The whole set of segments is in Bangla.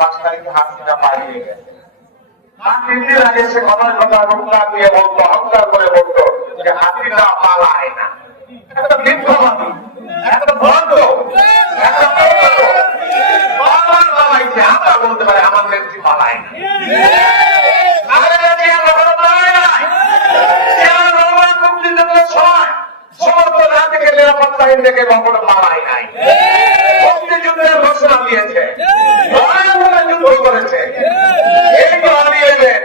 পাঁচ তারিখে হাসিনা পালিয়ে গেছে। তার তিন দিন আগে সে কথার কথা হুঙ্কার দিয়ে বলতো অহংকার করে বলতো যে হাসিনা পালায় না। একটা মিথ্যাবাদী, একটা ভ্রান্ত একটা বারবার পালাইছে, আমরা বলতে পারি আমার নেত্রী পালায় না। সমস্ত রাজ্যকে নিরাপত্তাহীন দেখে কখনো পালায় নাই মুক্তিযুদ্ধের ঘোষণা দিয়েছে ভয়াবহ যুদ্ধ করেছে এই তো আমি এলেন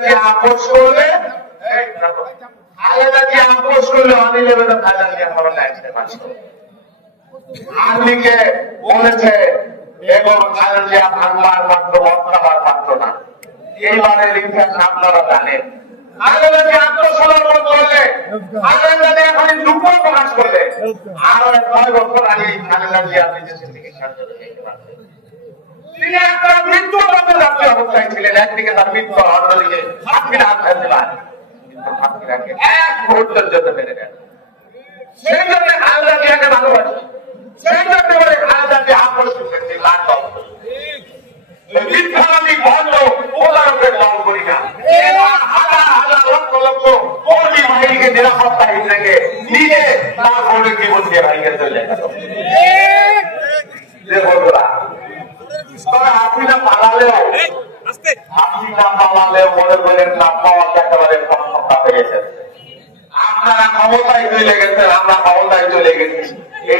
খালেদা আপোষ করলে খালেদা জিয়া আপোষ করলে আমি নেবে তো খালেদা জিয়া ভালো লাগছে পারছ আর্মিকে বলেছে এবং খালেদা জিয়া ভাঙবার পারতো বদলাবার পারতো না। এইবারের ইতিহাস আপনারা জানেন। খালেদা আত্মসমর্পণ করলে খালেদা এখন দুঃখ প্রকাশ করলে, আরও নয় বছর আগে খালেদা জিয়া যেতে পারতেন। তিনি একটা মৃত্যু পথে যাত্রী অবস্থায় ছিলেন একদিকে তার মৃত্যু অন্যদিকে ফেলতে পারেন কিন্তু সাক্ষীরাকে এক মুহূর্তের জন্য মেরে দেন সেই জন্য খালেদা জিয়াকে ভালোবাসি সেই জন্য বলে খালেদা জিয়া আকর্ষণ করছে লাখ মিথ্যাবাদী ভণ্ড প্রতারকের নিজে তার জীবন দিয়ে ভাইকে চলে গেল যে বন্ধুরা তবে হাসিনা পালালেও হাসিনা পালালেও মনে করেন না পাওয়া একেবারে ক্ষমতা হয়ে গেছে আপনারা ক্ষমতায় চলে গেছেন আমরা ক্ষমতায় চলে গেছি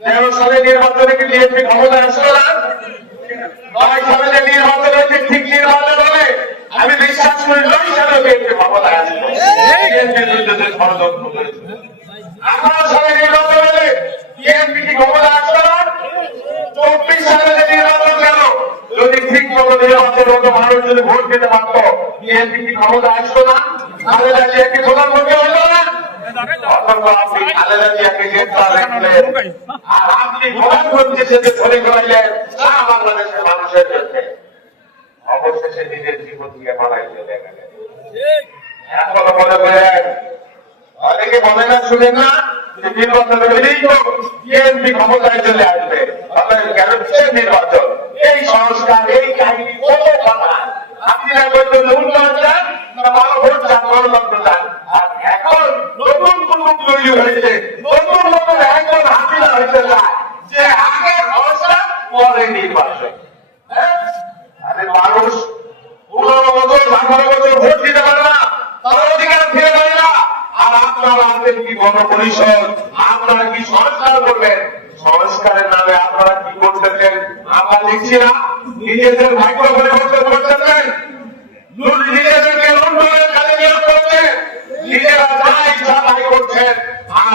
তেরো সালে নির্বাচনে কি বিএনপি ক্ষমতায় আসলো না? নয় সালে নির্বাচন হয়েছে ঠিক নির্বাচন হবে আমি বিশ্বাস করি নয় সালে বিএনপি ক্ষমতায় আসলো বিএনপির বিরুদ্ধে ষড়যন্ত্র আঠারো সালে নির্বাচন হলে বিএনপি কি আসলো না? চব্বিশ সালে যে নির্বাচন গেল, যদি ঠিক মতো নির্বাচন হতো মানুষ যদি ভোট দিতে পারত, বিএনপি কি ক্ষমতা আসলো না? জিয়া কি প্রধানমন্ত্রী জিয়াকে গ্রেফতার রাখলেন আপনি মনে অনেকে বলে না। শুনেন না নির্বাচন হলেই তো বিএনপি ক্ষমতায় চলে আসবে কেন নির্বাচন এই সংস্কার এই কাহিনী কত কথা আপনারা বলছেন উন্নয়ন চান না ভালো ভোট চান। গণতন্ত্র চান আর এখন নতুন নতুন তৈরি হয়েছে নতুন নতুন একজন হাসিনা হয়েছে না যে আগে সংস্কার পরে নির্বাচন হ্যাঁ? আরে মানুষ পনেরো বছর আঠারো বছর ভোট দিতে পারে না তার অধিকার ফিরে পায় না আর আপনারা গণপরিষদ আপনারা কি সংস্কার করবেন? সংস্কারের নামে আপনারা কি করতেছেন? আমরা দেখছি না, নিজেদের ভাগ্য পরিবর্তন করছেন। নিজেরা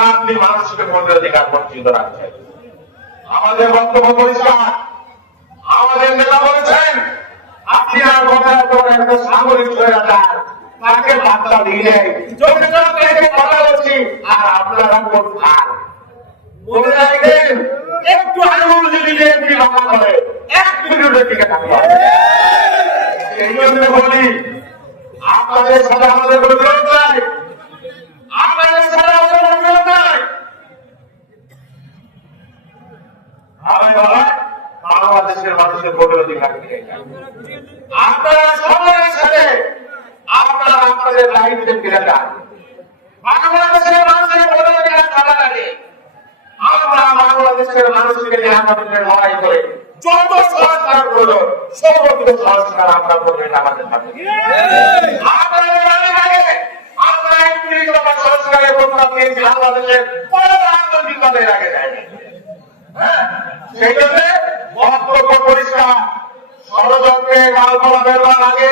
আপনি আমাদের বক্তব্য পরিষ্কার। আমাদের নেতা বলেছেন, আপনি আর কথা একটা সামরিক তাকে বার্তা দিয়ে চোখে কথা বলছি, আর আপনারা কোথায় মনে রাখবেন একটু আঙুল যদি বিএনপি ভাঙা করে, এক থাকবে এই জন্য বলি, আপনাদের সাথে আমাদের নাই। আপনাদের সাথে আমাদের নাই। বাংলাদেশের মানুষের ভোটের অধিকার আপনারা সবাই সাথে আপনারা আপনাদের দায়িত্বে ফিরে যান। বাংলাদেশের মানুষের ভোটের অধিকার থাকা লাগে, আমরা বাংলাদেশের মানুষকে নিরাপত্তার লড়াই করে যত সংস্কার করল সমস্ত সংস্কার আমরা করবেন আমাদের সাথে আপনাদের অনেক আগে সংস্কারের প্রস্তাব দিয়েছি, বাংলাদেশের কোনো রাজনৈতিক আগে দেয়নি সেই জন্য বক্তব্য পরিষ্কার। ষড়যন্ত্রে মালপলা বেরোবার আগে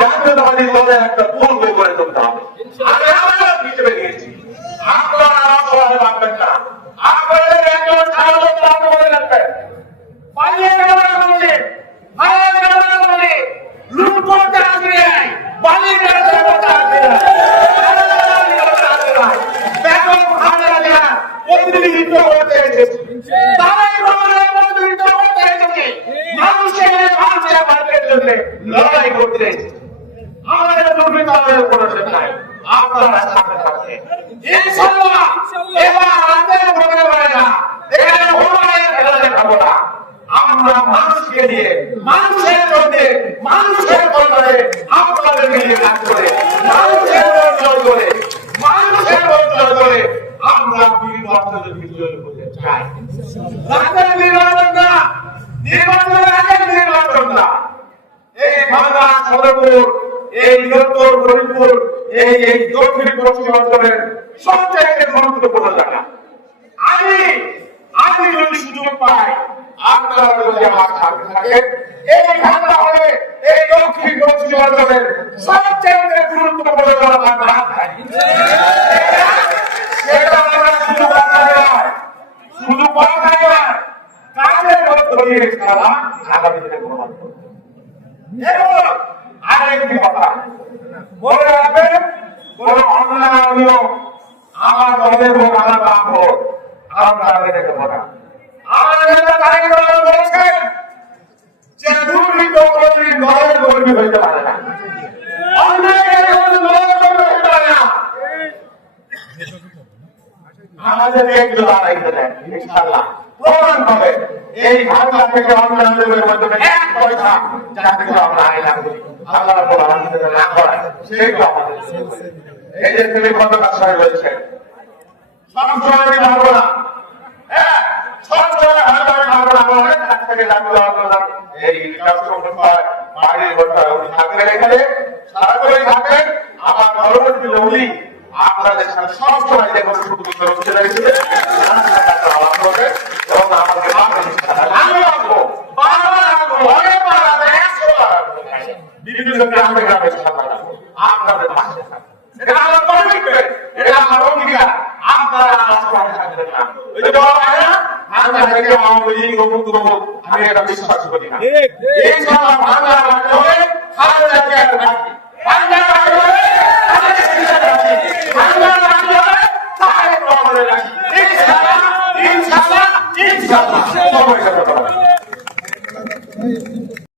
জাতীয়তাবাদী দলের একটা পূর্ব করে তুলতে হবে আমি আমার হিসেবে নিয়েছি আপনারা অসহায় রাখবেন না আপনাদের একজন সাধারণ আপনি মনে রাখবেন পালিয়ে গেল না বলে হারিয়ে গেল না বলে লুট করতে আসবে পালিয়ে গেল করতে আসবে মানুষের মানুষের ভাগ্যের জন্য লড়াই করতে আমাদের আমাদের কোনো শেষ নাই। আপনারা সামনে থাকবেন ইনশাআল্লাহ, এবার রাতের ভোটে পারে না, এখানে ভোটের খেলা দেখাবো না। আমরা মানুষকে নিয়ে, মানুষের জন্য, মানুষের কল্যাণে আপনাদেরকে নিয়ে কাজ করে, মানুষের জয় করে, মানুষের জয় করে আমরা নির্বাচনে বিজয় হতে চাই। রাতের নির্বাচন না, নির্বাচনের আগের নির্বাচন না। এই বাংলা সদরপুর এই উত্তর ফরিদপুর এই এই দক্ষিণ পশ্চিম অঞ্চলের সবচেয়ে গুরুত্বপূর্ণ জায়গা। আমি আমি যদি সুযোগ পাই, আপনারা যদি আমার সাথে থাকেন, এই এই দক্ষিণ গুরুত্বপূর্ণ জায়গা শুধু কাজের দিয়ে আগামী দিনে প্রমাণ করবে এবং আরেকটি কথা মনে রাখবেন কোন অন্যায় আমার দলের ভোট আমার বাপ ভোট আমরা আগে দেখে ভোটা আমার নেতা তারেক রহমান বলেছেন যে দুর্নীত কর্মী দলের কর্মী হইতে পারে না। আমাদেরকে একটু দাঁড়াইতে দেন ইনশাআল্লাহ প্রমাণ হবে এই বাংলা থেকে অন্যান্য দেবের মাধ্যমে এক পয়সা যা থেকে আমরা আইলাম আল্লাহ না করায় সেইটা আমাদের। এই যে তিনি গতকাল সাহেব বলছেন সব সময় আমি ভাববো না। সব সময় আমি ভাববো না। আমার অনেক কাছ থেকে লাগবে আপনারা এই কাস্টমার হয় কথা উনি থাকবেন এখানে সারাক্ষণই থাকবেন আমার পরবর্তী উনি আপনাদের সাথে সব সময় দেখুন শুধু সুরক্ষিত রয়েছে এবং আমাকে আমি আসব বারবার আসব অনেকবার আসব একশো বার বিভিন্ন গ্রামে গ্রামে সাথে আসব আপনাদের পাশে থাকব এটা আমার কমিটমেন্ট এটা আমার অঙ্গীকার আপনারা আমার সাথে থাকবেন না ওই যে বলা হয় না বাংলা থেকে আওয়ামী লীগ অমুক তমুক আমি এটা বিশ্বাস করি না। ইনশাআল্লাহ বাংলা রাখতে খালেদা জিয়ার রাখি বাংলা রাখতে খালেদা জিয়ার রাখি বাংলা রাখতে তারেক রহমানের রাখি ইনশাআল্লাহ। ইনশাআল্লাহ। ইনশাআল্লাহ সবাই সাথে